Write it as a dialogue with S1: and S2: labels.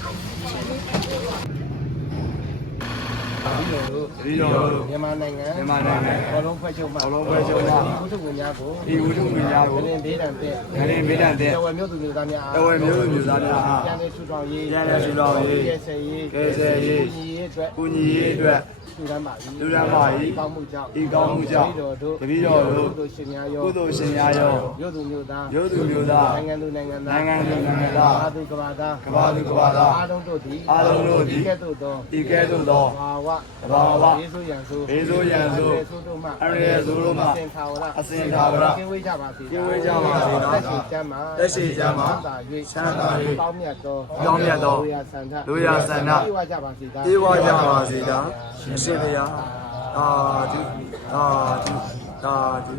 S1: ဒီလိုတို့
S2: ဒီလိုတို့
S1: မြန်မာနိုင်ငံ
S2: မြန်မာနိုင်ငံ
S1: ဘောလုံးဖွဲ့ချုပ်မှ
S2: ဘောလုံးဖွဲ့ချုပ်မှ
S1: ဒီဝတ္ထုဝင်များကို
S2: ဒီဝတ္ထုဝင်များကို
S1: တင်ပေးတံတဲ့
S2: တင်ပေးတံတဲ့
S1: တော်ဝင်မျိုးသူမျိုးသားများ
S2: တော်ဝင်မျိုးသူမျိုးသားများအား
S1: ကျန်တဲ့စုဆောင်ရေး
S2: ကျန်တဲ့စုဆောင်ရေး
S1: ကဲဆယ်ရေး
S2: ကဲဆယ်ရေးကု
S1: ညီရေးအတွက်
S2: ကုညီရေးအတွက်
S1: လူရန်ပါ၏
S2: လူရန်ပါ၏
S1: ဒီကောင်းမှုကြောင့်
S2: ဤကောင်းမှုကြောင့်
S1: တပည့်တော်တို့
S2: တပည့်တော်တို့
S1: ကုသိုလ်ရှင်များရော
S2: ကုသိုလ်ရှင်များရော
S1: မြို့သူမျိုးသား
S2: ရုပ်သူမျိုးသား
S1: နိုင်ငံသူနိုင်ငံသား
S2: နိုင်ငံသူနိုင်ငံသား
S1: အာသူကဘာသား
S2: ကမ္ဘာသူကမ္ဘာသား
S1: အားလုံးတို့သည်
S2: အားလုံးတို့သည်
S1: ဒီကဲ့သို့သော
S2: ဤကဲ့သို့သော
S1: ဘာဝ
S2: သဘာဝ
S1: ယေဆိုရန်ဆို
S2: ဘေးဆိုးရန်ဆိုး
S1: အဆိုးတို့မှ
S2: အန္တရာယ်ဆိုးတို့မှ
S1: အစင်သာဝရ
S2: အစဉ်သာဝရ
S1: ကင်းဝေးကြပါစေ
S2: ကင်းဝေးကြပါစေသော
S1: သက်ရှိကြမှာ
S2: သက်ရှိကြမှာ
S1: သာ၍
S2: ချမ်းသာ၍
S1: ကောင်းမြတ်သော
S2: ကောင်းမြတ်သော
S1: လူရဆန္ဒ
S2: လူရဆန္ဒ
S1: ပြေဝကြပါစေသာ
S2: ပြေဝကြပါစေသာရှင်ရှင်ဘုရားအာဓုအာဓုအာဓု